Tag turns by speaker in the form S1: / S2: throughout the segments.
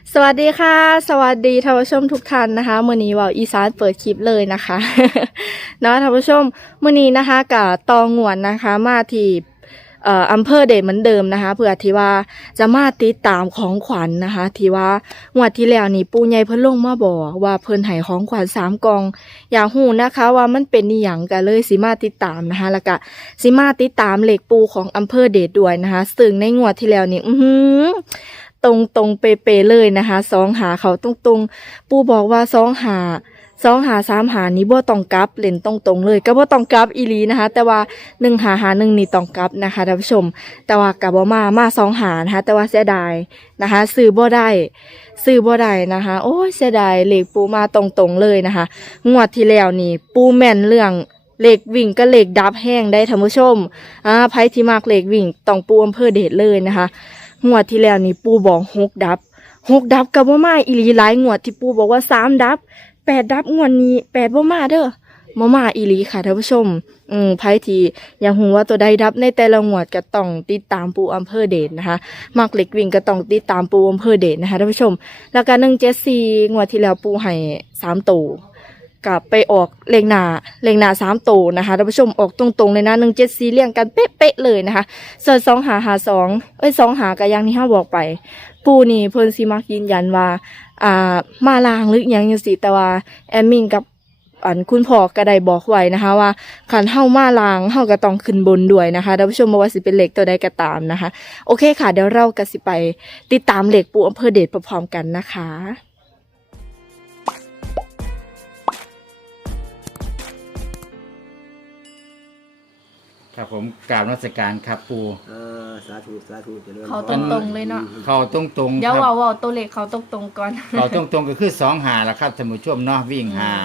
S1: สวัสดีค่ะสวัสดีท่านผู้ชมทุกท่านนะคะมื้อนี้ว่าวอีสานเปิดคลิปเลยนะคะ เนาะท่านผู้ชมมื้อนี้นะคะกับตองหวนนะคะมาที่อำเภอเดชเหมือนเดิมนะคะเพื่อที่ว่าจะมาติดตามของขวัญนะคะที่ว่างวดที่แล้วนี่ปู่ใหญ่เพิ่นลงมาบอกว่าเพิ่นให้ของขวัญ3 กล่องอยากฮู้นะคะว่ามันเป็นอีหยังก็เลยสิมาติดตามนะคะแล้วก็สิมาติดตามเลขปู่ของอำเภอเดชด้วยนะคะซึ่งในงวดที่แล้วนี่ตรงตรงเป๊ะๆเลยนะคะ2 หาเขาตรงตรงปู่บอกว่า2 หา3 หานี้บ่ต้องกลับเล่นตรงๆเลยก็บ่ต้องกลับอีหลีนะคะแต่ว่า1 หา 1นี่ต้องกลับนะคะท่านผู้ชมแต่ว่าก็บ่มา2 หานะคะแต่ว่าเสียดายนะคะซื้อบ่ได้นะคะโอ้ยเสียดายเลขปู่มาตรงๆเลยนะคะงวดที่แล้วนี่ปู่แม่นเรื่องเลขวิ่งก็เลขดับแห้งได้ท่านผู้ชมไผที่มักเลขวิ่งต้องปู่อำเภอเดชเลยนะคะงวดที่แล้วนี่ปู่บอก6 ดับกับบ่มาอีหลีหลายงวดที่ปู่บอกว่า3 ดับ8 ดับงวดนี้8บ่มาเด้อบ่มาอีหลีค่ะท่านผู้ชมไผที่อยากรู้ว่าตัวใดดับในแต่ละงวดก็ต้องติดตามปู่อำเภอเดชนะคะมักเล็กวิ่งก็ต้องติดตามปู่อำเภอเดชนะคะท่านผู้ชมแล้วก็174งวดที่แล้วปู่ให้3 ตัวกับไปออกเลขหน้า3 ตัวนะคะท่านผู้ชมออกตรงๆเลยนะ174เรียงกันเป๊ะๆเลยนะคะส่วน2 หาก็อย่างที่เฮาบอกไปปู่นี่เพิ่นสิมักยืนยันว่ามาลางหรือหยังจังซี่แต่ว่าแอดมินกับคุณพ่อก็ได้บอกไว้นะคะว่าคันเฮามาลางเฮาก็ต้องขึ้นบนด้วยนะคะท่านผู้ชมบ่ว่าสิเป็นเลขตัวใดก็ตามนะคะโอเคค่ะเดี๋ยวเราก็สิไปติดตามเลขปู่อำเภอเดชพร้อมๆกันนะคะ
S2: ครับผมกราบนมัสการครับปู
S3: สาธุสาธุเจริญ
S1: เขาตรงๆเลยเนาะ
S2: เขาตรงๆ
S1: เดี๋ยว
S2: ครับ
S1: เว้าตัวเลขเขาตรงๆก่อน
S2: เขาตรงๆก็คือ2 หาละครับท่านผู้ชมเนาะวิ่งหา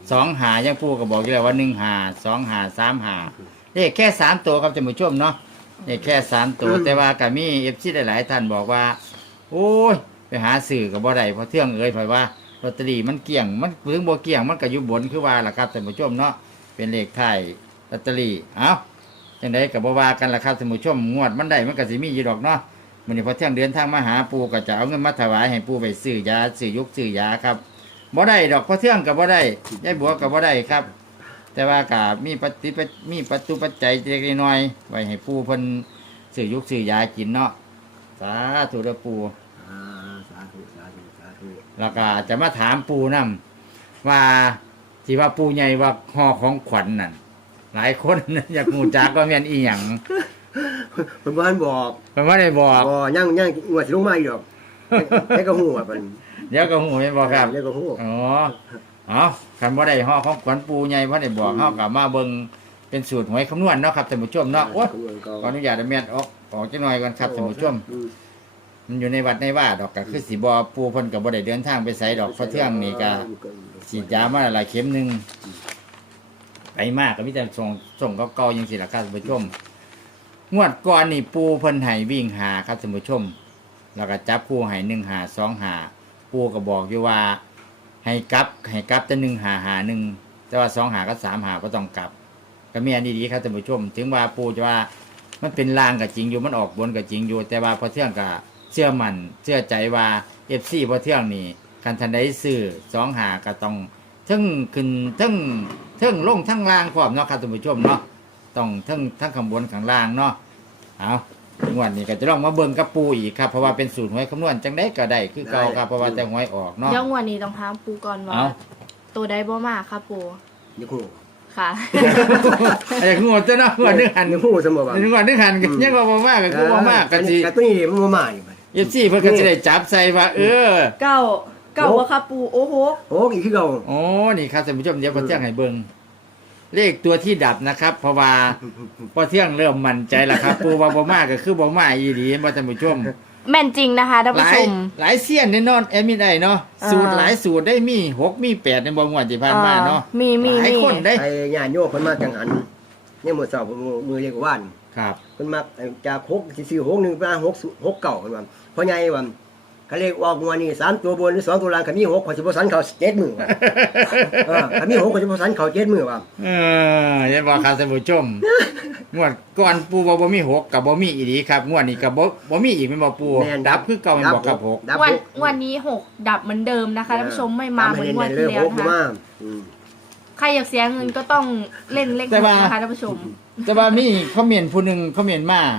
S2: 2 หายังปูก็บอกอยู่แล้วว่า1 หา2 หา3 หาเลขแค่3 ตัวครับท่านผู้ชมเนาะเลขแค่3 ตัวแต่ว่าก็มี FC หลายๆท่านบอกว่าโอ้ยไปหาซื้อก็บ่ได้เพราะเทื่องเอ้ยเพราะว่าลอตเตอรี่มันเกลี้ยงมันถึงบ่เกลี้ยงมันก็อยู่บนคือว่าล่ะครับท่านผู้ชมเนาะเป็นเลขท้ายลอตเตอรี่เอ้าจังไดก็บ่ว่ากันล่ะครับท่านผู้ชมงวดมันได้มันก็สิมีอยู่ดอกเนาะมื้อนี้พอเที่ยงเดินทางมาหาปู่ก็จะเอาเงินมาถวายให้ปู่ไปซื้อยาซื้อยุกซื้อยาครับบ่ได้ดอกพอเที่ยงก็บ่ได้ยายบัวก็บ่ได้ครับ แต่ว่าก็มีประตูปัจจัยเล็กๆน้อยๆไว้ให้ปู่เพิ่นซื้อยุกซื้อยากินเนาะสาธุเด้อปู่
S3: สาธุสาธุสาธุ
S2: แล้วก็จะมาถามปู่นํว่าที่ว่าปู่ใหญ่ว่าห่อของขวัญนั่นหลายคน อยากฮู้จักว่าแม่นอีหยัง
S3: เพิ่นบ่ทันบอก
S2: เพิ่นบ่ได้บอก
S3: ยังงวดสิลงมาอีกดอกให้ก็ฮู้ว่าเพิ่น
S2: เดี๋ยวก็ฮู้แม่นบ่ครับ
S3: เดี๋ยวก็ฮู้
S2: อ๋อเอาคันบ่ได้ห่อของขวัญปู่ใหญ่บ่ได้บอกเฮาก็มาเบิ่งเป็นสูตรหวยคำนวณเนาะครับท่านผู้ชมเนาะโอ้ยขออนุญาตแม่นออกจักหน่อยก่อนครับท่านผู้ชมมันอยู่ในวัดในว่าดอกก็คือสิบ่ปู่เพิ่นก็บ่ได้เดินทางไปไสดอกเพราะเที่ยงนี่ก็ฉีดยามาหลายเข็มหนึงไปมากก็มีแต่ส่งเก่าๆจังซี่ล่ะครับท่านผู้ชมงวดก่อนนี่ปู่เพิ่นให้วิ่งหาครับท่านผู้ชมแล้วก็จับคู่ให้1 หา2 หาปู่ก็บอกอยู่ว่าให้กลับแต่1 หา 1แต่ว่า2 หากับ3 หาก็ต้องกลับก็มีอันดีๆครับท่านผู้ชมถึงว่าปู่จะว่ามันเป็นลางก็จริงอยู่มันออกบนก็จริงอยู่แต่ว่าพอเที่ยงก็เชื่อมั่นเชื่อใจว่า FC พอเที่ยงนี่คันทันได้ซื้อ2 หาก็ต้องทั้งขึ้นทั้งลงทั้งล่างพร้อมเนาะครับท่านผู้ชมเนาะต้องทั้งข้างบนข้างล่างเนาะเอางวดนี้ก็จะลองมาเบิ่งกับปูอีกครับเพราะว่าเป็นสูตรหวยคำนวณจังได้ก็ได้คือเก่าครับเพราะว่าแต่หวยออกเนาะ
S1: เดี๋ยวงวดนี้ต้องถามปู่ก่อนว่า
S2: เอา
S1: ตัวใดบ่มาค่ะปู่
S3: เดี๋ยวฮู้
S1: ค่ะ
S2: ไอ้งวดตัวเนาะงวดนึงหัน
S3: เดี๋ยวฮู้ซั่นบ่ว่า
S2: งวดนึงหันก็ยังบ่มากก็คือบ่มากก็สิ
S3: ตัวนี้มันบ่มานี่บัด
S2: FC เพิ่นก็สิได้จับใส่ว่า
S1: เก้าบ่ค่ะปู่โอ้โห
S3: โอ้อีกคือเก่า
S2: อ๋อนี่ครับท่านผู้ชมเดี๋ยวพอเที่ยงให้เบิ่งเลขตัวที่ดับนะครับ เพราะว่าพอเที่ยงเริ่มมั่นใจแล้วครับปูว่าบ่มากก็คือบ่มาอีหลีบ่ท่านผู้ชม
S1: แม่นจริงนะคะท่าน
S2: ห
S1: ผู้
S2: ลา
S1: ช
S2: ย
S1: ม
S2: หลายเสี้ยนแน่นอนแอดมินได้เนาะ
S1: อ่า
S2: สูตรหลายสูตรได้มี6มี8ในบ่งวดที่ผ่านมาเนาะ
S1: มี
S2: หลายคนได้
S3: ไอ้ญาติโยมเพิ่นมาจังหันเนี่ยมื้อเช้ามื้อเรียกว่าน
S2: ครับ
S3: เพิ่นมักจาก6สิซื้อ6 1มา6 6เก่าเพิ่นว่าพ่อใหญ่ว่าก็เลขออกงวดนี่3ตัวบนหรือ2ตัวล่างก็มี6ขอสิบ่สันเขา7มื้อว่ะก็มี6ขอสิบ่สันเขา7มื้อว่ะ
S2: เห็นบ่ครับท่านผู้ชมงวดก่อนปูว่าบ่มีหกกับบ่มีอีหลีครับงวดนี้ก็บ่มีอีกแม่นบ่ปู
S3: แม่น
S2: ดับคือเก่าแม่นบ่ครับหก
S3: ดับ
S1: วัน
S3: หก
S1: วันนี้6 ดับเหมือนเดิมนะคะท่านผู้ชมไม่มาเหมือนงวันที่แล้ว
S3: หก
S1: นะคะ
S3: มาอืม
S1: ใครอยากเสียเงินก็ต้องเล่นเลข
S2: แต่
S1: หก
S2: ว่า
S1: นะคะท่านผู้ชม
S2: แต่ว่ามีคอมเมนต์ผู้หนึงคอมเมนต์มา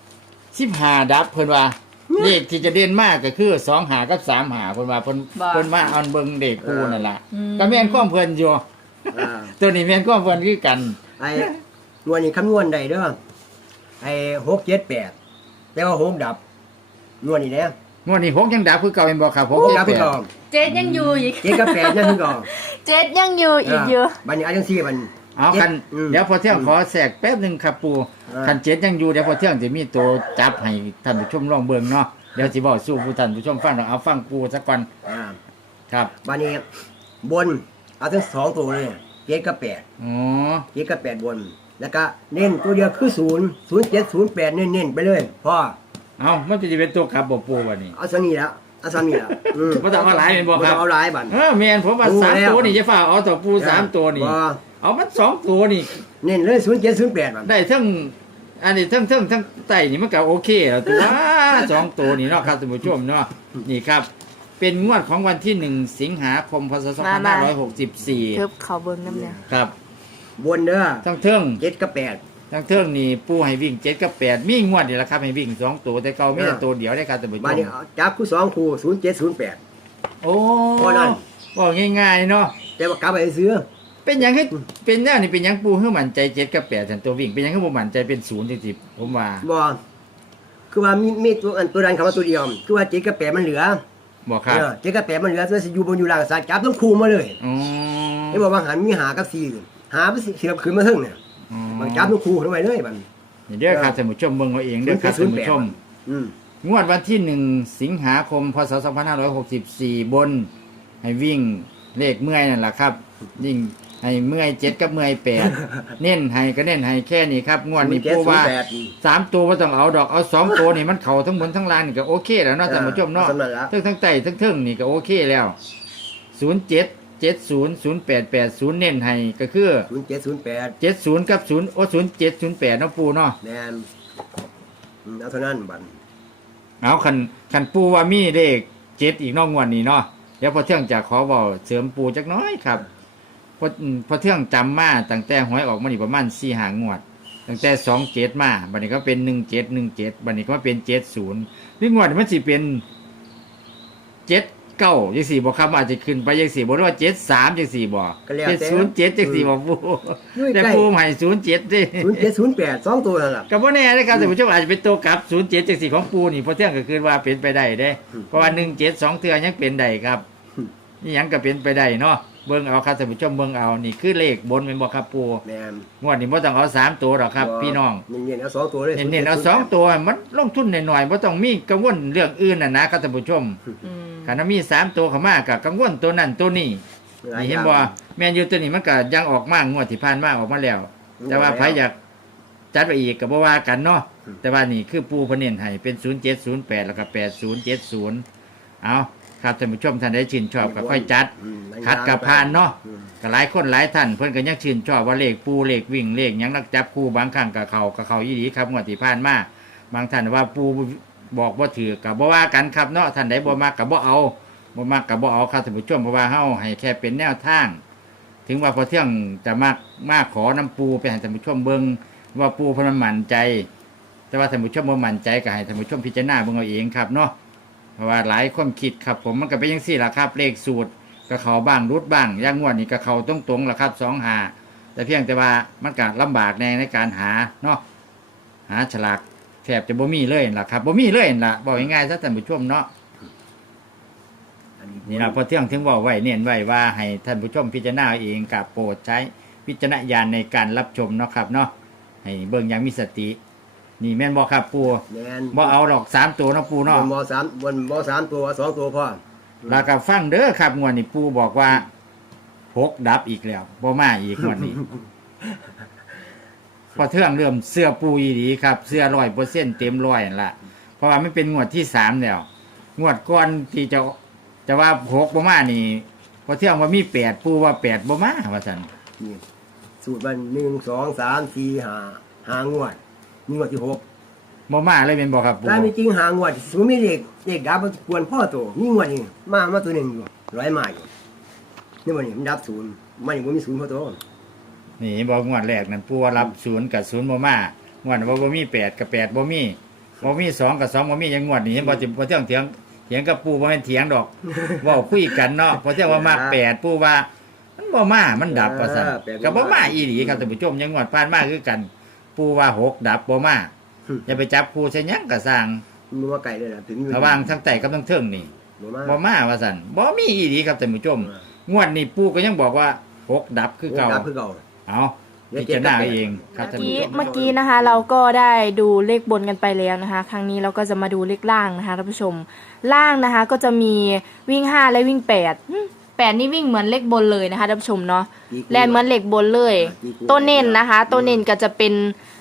S2: 15ดับเพิ่นว่าเลขที่จะเด่นมากก็คือ2หากับ3หาเพิ่นว่าเพิ่นมาเอาเบิ่งเด็กปูนั่นล่ะก็แม่นความเพิ่นอยู่
S3: อ่า
S2: ตัวนี้แม่นความเพิ่นคือกัน
S3: ไอ้งวดนี้คำนวณได้เด้อไอ้6 7 8แต่ว่า6ดับงวดนี้แหละ
S2: งวดนี้หกยังดับคือเก่าแม่นบ่ครับหก
S3: 6
S2: เจ็ด
S3: ดับ
S2: แป
S3: คือ
S2: ด
S3: เก่า
S1: เจ๊ยังอยู่อีก
S3: 7กับ8นั่นคือเก่า
S1: เจ๊ยังอยู่อีกเยอะ
S3: บัดนี้อาจังซี่มัน
S2: เอาคัน
S3: อืม
S2: เดี๋ยวพอเที่ยงขอแทรกแป๊บหนึงครับปู
S3: อ่า
S2: คันเจ็ดยังอยู่เดี๋ยวพอเที่ยงจะมีตัวจับให้ท่านผู้ชมลองเบิ่งเนาะเดี๋ยวสิบอกสู้ผู้ท่านผู้ชมฟังเอาฟังปูซะก่อน
S3: อ่า
S2: ครับ
S3: บัดนี้บนเอาทั้ง2ตัวเลย7กับ8
S2: อ๋อ
S3: 7กับ8บน แล้วก็เน้นตัวเดียวคือ0 0 7 0 8เน้นๆไปเลยพ่อ
S2: เอามันจะเป็นตัวครับบ่ปูวันนี้
S3: เอาซะนี่แล้วเอาซะนี่แล้วอืม
S2: บ่ต้องเอาหลายแม่นบ่ครับ
S3: เอาหลายบัด
S2: แม่นผมว่า
S3: รู้
S2: สาม
S3: แล้ว
S2: ตัวนี่จะฝ่าเอาตัวปูสามตัวนี่
S3: บ่
S2: เอามันสองตัวนี่
S3: เน้นเลย0 7 0 8บัด
S2: ได้ทั้งอันนี้ทั้งไตนี่มันก็โอเคแล้วตัวสองตัวนี่เนาะครับท่านผู้ชมเนาะนี่ครับ เป็นงวดของวันที่1สิงหาคมพศ
S1: มา
S2: 2564
S1: เทิบเขาเบิ้งน้ำเนี่ย
S2: ครับ
S3: บนเด้อ
S2: ทั้งเทิง
S3: 7กับ8
S2: ทั้งเทิงนี่ปูให้วิ่ง7กับ8มีงวดนี่แหละครับให้วิ่ง2ตัวแต่เก่ามีแต่ตัวเดียวได้ครับท่านผู้ช
S3: บัด
S2: ม
S3: นี้เอาจับคู่2คู่0 7 0 8
S2: โอ้
S3: พอนั่น
S2: บอกง่ายๆเนาะ
S3: แต่ว่ากลับไปซื้อ
S2: เป็นหยังให้เป็นแนวนี่เป็นหยังปูให้มั่นใจ7กับ8ฉันตัววิ่งเป็นหยังให้บ่มั่นใจเป็น0จริงๆผมว่า
S3: บ่คือว่ามีตัวอันตัวนั้นคำว่าตัวเดียวคือว่า7กับ8มันเหลือ
S2: บอกครับ
S3: 7กับ8มันเหลือตัวสิอยู่บนอยู่ล่างซะจับต้องคู่มาเลย
S2: อ๋อ
S3: ไอ้บอกว่าหันมีหากับ4หาไปสิเสียบขึ้นมาถึงเนี่ย
S2: อ๋อ
S3: มันจับต้องคู่เข้าไปเลยบัด
S2: นี่เด้อครับท่านผู้ชมเบิ่งเอาเองเด้อครับท่านผู้ชม
S3: อืม
S2: งวดวันที่1สิงหาคมพศ2564บนให้วิ่งเลขเมื่อยนั่นแหละครับยิ่งให้เมื่อย7กับเมื่อย8เน้นให้ก็เน้นให้แค่นี้ครับงวดนี้ปูว่า 3 ตัวบ่ต้องเอาดอกเอา2ตัวนี่มันเข้าทั้งบนทั้งล่างนี่ก็โอเคแล้วเนาะท่านผู้ชมเนาะ
S3: สำนักละ
S2: ทั้งใต้ทั้งเทิงนี่ก็โอเคแล้ว07 70 08 80เน้นให้ก็คือ
S3: 0708
S2: 70กับ0โอ้07 08เนาะปูเนาะ
S3: แม่นเอาเท่านั้นบัด
S2: เอาคันปูว่ามีเลข7อีกเนอกงวดนี้เนาะเดี๋ยวพอเที่ยงจะขอเว้าเสริมปูจักหน้อยครับพอเที่ยงจำมาตั้งแต่หวยออกมานี่ประมาณ4-5งวด ตั้งแต่27มาบัดนี้ก็เป็น1717บัดนี้ก็มาเป็น70นี่งวดนี้มันสิเป็น79จังซี่บ่ครับอาจจะขึ้นไปจังซี่บ่หรือว่า73จังซี่บ่
S3: ก็แล้วแต่
S2: 707จังซี่บ่ปู
S3: อยู่
S2: แต่
S3: ใกล้
S2: ปูให้07เด้
S3: 0708 2ตัวนั่นล่ะ
S2: ก็บ่แน่เด้ครับท่านผู้ชมอาจจะเป็นตัวกลับ07จังซี่ของปูนี่พอเที่ยงก็คือว่าเป็นไปได้เด้ เพราะว่า17 2เทื่อยังเป็นได้ครับนี่หยังก็เป็นไปได้เนาะเบิ่งเอาครับท่านผู้ชมเบิ่งเอานี่คือเลขบนแม่นบ่ครับปู
S3: แม่น
S2: งวดนี้บ่ต้องเอา3ตัวหรอกครับ พี่น้อง
S3: เน้นๆเอา2ตัวเลย
S2: เน้นๆเอา2ตัวมันลงทุนหน่อยๆบ่ต้องมีกังวลเรื่องอื่นน่ะนะครับท่านผู้ชม
S1: อืม
S2: คันมี3ตัวเข้ามาก็กังวลตัวนั้นตัวนี้นี่เห็นบ่แม่นอยู่ตัวนี้มันก็ยังออกมางวดที่ผ่านมาออกมาแล้ว แต่ว่าไผอยากจัดไปอีกก็บ่ว่ากันเนาะแต่ว่านี่คือปูเพนเน้นให้เป็น0708แล้วก็8070เอาครับท่านผู้ชมท่านใดชื่นชอบก็ค่อยจัด คัดกับพานเนาะก็หลายคนหลายท่านเพิ่นก็ยังชื่นชอบว่าเลขปูเลขวิ่งเลขหยังนักจับคู่บางครั้งกับเขาอีหลีครับงวดที่ผ่านมาบางท่านว่าปูบอกบ่ถือก็บ่ว่ากันครับเนาะท่านใดบ่มักก็บ่เอาบ่มักก็บ่เอาครับท่านผู้ชมเพราะว่าเฮาให้แค่เป็นแนวทาง ถึงว่าพอเที่ยงจะมาขอน้ำปูไปให้ท่านผู้ชมเบิ่งว่าปูเพิ่นมั่นใจ แต่ว่าท่านผู้ชมบ่มั่นใจก็ให้ท่านผู้ชมพิจารณาเบิ่งเอาเองครับเนาะเพราะว่าหลายความคิดครับผมมันก็เป็นจังซี่ล่ะครับเลขสูตรก็เขาบ้างรุดบ้างอย่างงวดนี้ก็เขาตรงๆล่ะครับ2-5แต่เพียงแต่ว่ามันก็ลำบากในการหาเนาะหาฉลากแทบจะบ่มีเลยล่ะครับบ่มีเลยล่ะบอกง่ายๆซะท่านผู้ชมเนาะนี่ล่ะพอเที่ยงถึงบอกไว้เน้นไว้ว่าให้ท่านผู้ชมพิจารณาเอาเองกับโปรดใช้วิจารณญาณในการรับชมเนาะครับเนาะให้เบิ่งอย่างมีสตินี่แม่นบ่ครับปู
S3: แม่น
S2: บ่เอาดอก3ตัวเนาะปูเนาะ
S3: บนบ่3ตัว2ตัวพอ
S2: แล้วก็ฟังเด้อครับงวดนี้ปูบอกว่า6ดับอีกแล้วบ่มาอีกงวดนี้ พอเทื่องเริ่มเสื้อปูอีหลีครับเสื้อ100%เต็ม100นั่นล่ะเพราะว่ามันเป็นงวดที่3แล้วงวดก่อนที่จะว่า6บ่มานี่พอเที่ยงว่ามี8ปูว่า8บ่มาว่าซั่น
S3: นี่สูตรมัน1 2 3 4 5 5งวดมีงวดที่6
S2: บ่มาเลยแม่นบ่ครับปู
S3: ถ้าไม่จริงหางวดสมมุติมีเลขดับมันกวนพ่อโตมีงวดนี่มาตัวหนึงอยู่ร้อยมาอยู่นี่บ่นี่มันดับศูนย์มันยังบ่มีศูนย์พ่อโต
S2: นี่บ่งวดแรกนั่นปูว่ารับ0กับ0บ่มางวดว่าบ่มี8กับ8บ่มี2กับ2บ่มีอย่างงวดนี้บ่สิบ่เที่ยงเถียงกับปูบ่แม่นเถียงดอก เว้าคุยกันเนาะพอเที่ยงว่ามัก8ปูว่ามันบ่มามันดับว่าซั่นก็บ่มาอีหลีครับท่านผู้ชมยังงวดผ่านมาคือกัน ปูว่า6ดับบ่มาอย่าไปจับคู่ใส่หยังก็สร้าง
S3: มันว่าไก่เลยนะถึงอยู่
S2: ระหว่างทั้งใต้กับทั้งเทิงนี่
S3: บ่มา
S2: บ่มาว่าซั่นบ่มีอีหลีครับท่านผู้ชมงวดนี้ปูก็ยังบอกว่า6ดับคือเก่า
S3: ดับคือเก่า
S2: เอาพิจารณาเองครับท่านผู้ชม
S1: เมื่อกี้นะคะ เราก็ได้ดูเลขบนกันไปแล้วนะคะ ครั้งนี้เราก็จะมาดูเลขล่างนะคะท่านผู้ชมล่างนะคะก็จะมีวิ่ง5และวิ่ง8นี่วิ่งเหมือนเลขบนเลยนะคะท่านผู้ชมเนาะแลนเหมือนเลขบนเลยตัวเน้นนะคะตัวเน้นก็จะเป็น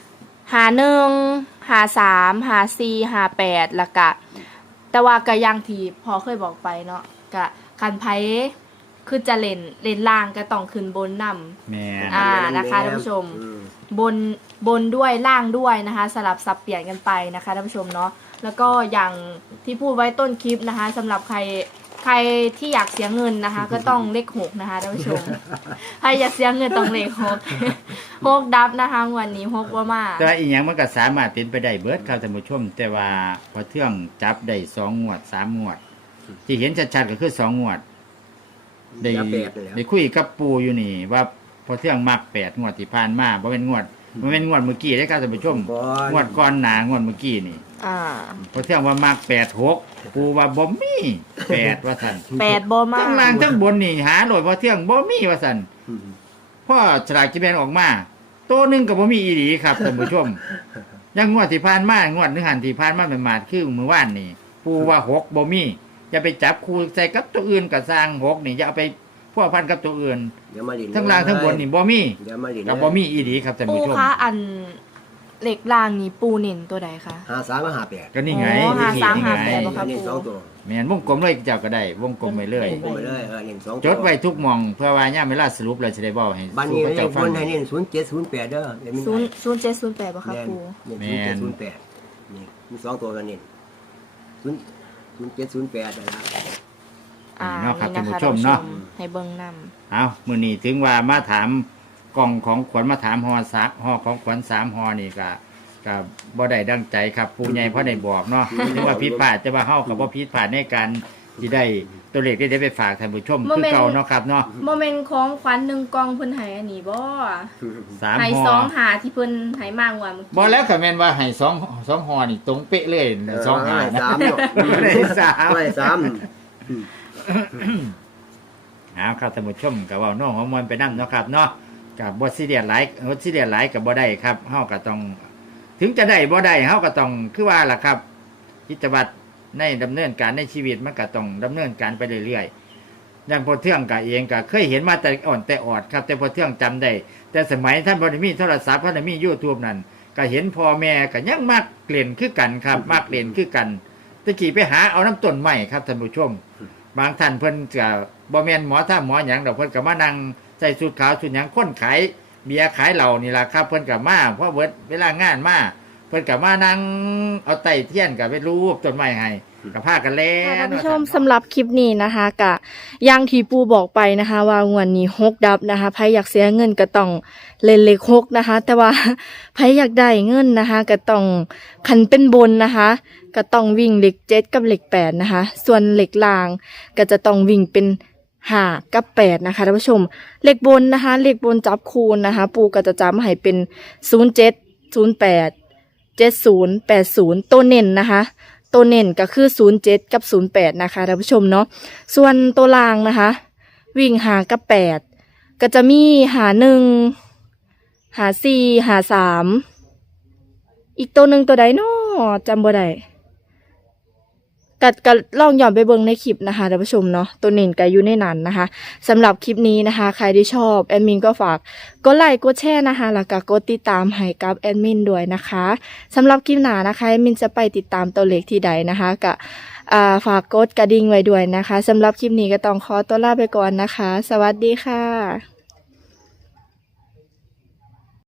S1: 51 53 54 58แล้วก็แต่ว่าก็อย่างที่พอเคยบอกไปเนาะก็คันไผคือจะเล่นล่างก็ต้องขึ้นบนนำ
S2: แม่น
S1: นะคะท่านผู้ชม บนด้วยล่างด้วยนะคะสลับสับเปลี่ยนกันไปนะคะท่านผู้ชมเนาะแล้วก็อย่างที่พูดไว้ต้นคลิปนะคะสำหรับใครที่อยากเสียเงินนะคะ ก็ต้องเลข6นะคะท่านผู้ชม ใครอยากเสียเงินต้องเลข6 6ดับนะคะวันนี้6ว่ามา
S2: แต่ว่าอีหยังมันก็สามารถเป็นไปได้เบิดครับท่านผู้ชม แต่ว่าพอเที่ยงจับได้2งวด3งวด ที่เห็นชัดๆก็คือ2งวดได้
S3: ดับแปดเลย
S2: ได้คุยกับปู่อยู่นี่ ว่าพอเที่ยงมัก8งวดที่ผ่านมาบ่แม่นงวดเมื่อกี้เด้อครับท่านผู้ชมงวดก่อนหน้างวดเมื่อกี้นี่ พอเที่ยงว่ามัก86ปู่ว่าบ่มี8ว่าซั่น
S1: 8บ่มา
S2: ทั้งล่างทั้งบนนี่หาโหลดพอเที่ยงบ่มีว่าซั่น พ่อฉลากกินแบ่งออกมาตัวหนึงก็บ่มีอีหลีครับท่านผู้ชม ยังงวดที่ผ่านมางวดนึงหันที่ผ่านมาเป็นมาดคือมื้อวานนี่ปูว่า6บ่มีอย่าไปจับคู่ใส่กับตัวอื่นก็สร้าง6นี่อย่าเอาไปพัวพันกับตัวอื่น
S3: เดี๋ยวมาดิน
S2: ทั้งล่างทั้งบนนี่บ่มี
S3: เดี๋ยวมาดิน
S2: ก็บ่มีอีหลีครับท่าน
S1: ปู
S2: ผู้ชม
S1: คะอันเหล็กล่างนี่ปูเน้นตัวใดคะ
S3: 53กับ58
S2: ก็นี่ไง
S1: อ๋อ
S2: นี่
S1: 53
S2: นี่ไง
S1: 58บ่ครับ
S3: เน้นสองตัว
S2: แม่นวงกลมเลยเจ้าก็ได้วงกลมไปเลย
S3: ผมไปเลยเน้นสองตัว
S2: จดไว้ทุกหม่องเพื่อว่ายามเวลาสรุปแล้วสิได้เว้าให้
S3: บ้าน
S2: สู่
S3: นี้
S2: พระ
S3: เน้
S2: เจ้าน ฟั
S3: บ
S2: ง
S3: นให้เน้น0708เด้อเดี๋ยวมี
S1: 0708บ่ครับปู
S3: เน้น0708นี่มีสองตัวกันเน้น0708นั่นล่ะ
S2: เนาะครับ
S1: นี่
S2: ท่านผู้ชมเนาะ
S1: ให้เบิ่งนำ
S2: เอามื้อนี้ถึงว่ามาถามกล่องของขวัญมาถามห่อของขวัญ3ห่อนี่ก็บ่ได้ดังใจครับปู่ใหญ่เพราะได้บอกเนาะถึงว่าผิดพลาดแต่ว่าเฮาก็บ่ผิดพลาดในการที่ได้ตัวเลขได้ไปฝากท่านผู้ชมคือเก่าเนาะครับเนาะ
S1: บ่แม่นของขวัญ1กล่องเพิ่นให้อันนี้บ่
S2: 3
S1: ให้
S2: ห่อ
S1: 2หาที่เพิ่นให้มางว่าเมื่อกี้
S2: บ่แล้วก็แม่นว่าให้2ห่อนี่ตรงเป๊ะเลย2ห่อนะ
S3: 3เนาะ
S2: ได้สาม
S3: ได้3
S2: เอาครับท่านผู้ชมก็เว้าน้องของมวลไปนำเนาะครับเนาะก็บ่ซีเรียสหลายก็บ่ได้ครับเฮาก็ต้อง ถึงจะได้บ่ได้เฮาก็ต้องคือว่าล่ะครับกิจวัตรในดำเนินการในชีวิตมันก็ต้องดำเนินการไปเรื่อยๆอย่างพอเที่ยงก็เองก็เคยเห็นมาแต่อ่อนแต่ออดครับ แต่พอเที่ยงจำได้ แต่สมัยท่านบ่ได้มีโทรศัพท์ท่านได้มี YouTube นั่นก็เห็นพ่อแม่ก็ยังมักเล่นคือกันครับมักเล่นคือกันตะกี้ไปหาเอาน้ำต้นไม้ครับท่านผู้ชม บางท่านเพิ่นก็บ่แม่นหมอถ้าหมอหยังดอกเพิ่นก็มานั่งใส่สูทขาวสูทหยังคนขายเบียร์ขายเหล้านี่ล่ะครับเพิ่นก็มาเพราะเวลางานมาเพิ่นก็มานั่งเอาไต้เทียนก็ไปรูปต้นไม้ให้ก็พากันเล่
S1: ค่ะ
S2: น
S1: ท่านผู้ชมสำหรับคลิปนี้นะคะกะอย่างที่ปูบอกไปนะคะ ว่างวดนี้6ดับนะคะใครอยากเสียเงินก็ต้องเล่นเลข6นะคะ แต่ว่าใครอยากได้เงินนะคะก็ต้องคันเป็นบนนะคะก็ต้องวิ่งเลข7กับเลข8นะคะส่วนเลขล่างก็จะต้องวิ่งเป็น5กับ8นะคะท่านผู้ชมเลขบนนะคะเลขบนจับคูณนะคะ ปูก็จะจำให้เป็น07 08 70 80ตัวเน้นนะคะตัวเน้นก็คือ07กับ08นะคะท่านผู้ชมเนาะส่วนตัวล่างนะคะ วิ่ง5กับ8ก็จะมี51 54 53อีกตัวหนึ่งตัวใดเนาะจำบ่ได้ก็ลองย้อนไปเบิ่งในคลิปนะคะท่านผู้ชมเนาะตัวเน้นก็อยู่ในนั้นนะคะสำหรับคลิปนี้นะคะใครที่ชอบแอดมินก็ฝากกดไลค์กดแชร์นะคะแล้วก็กดติดตามให้กับแอดมินด้วยนะคะสำหรับคลิปหน้านะคะแอดมินจะไปติดตามตัวเลขที่ใดนะคะก็ฝากกดกระดิ่งไว้ด้วยนะคะสำหรับคลิปนี้ก็ต้องขอตัวลาไปก่อนนะคะ สวัสดีค่ะ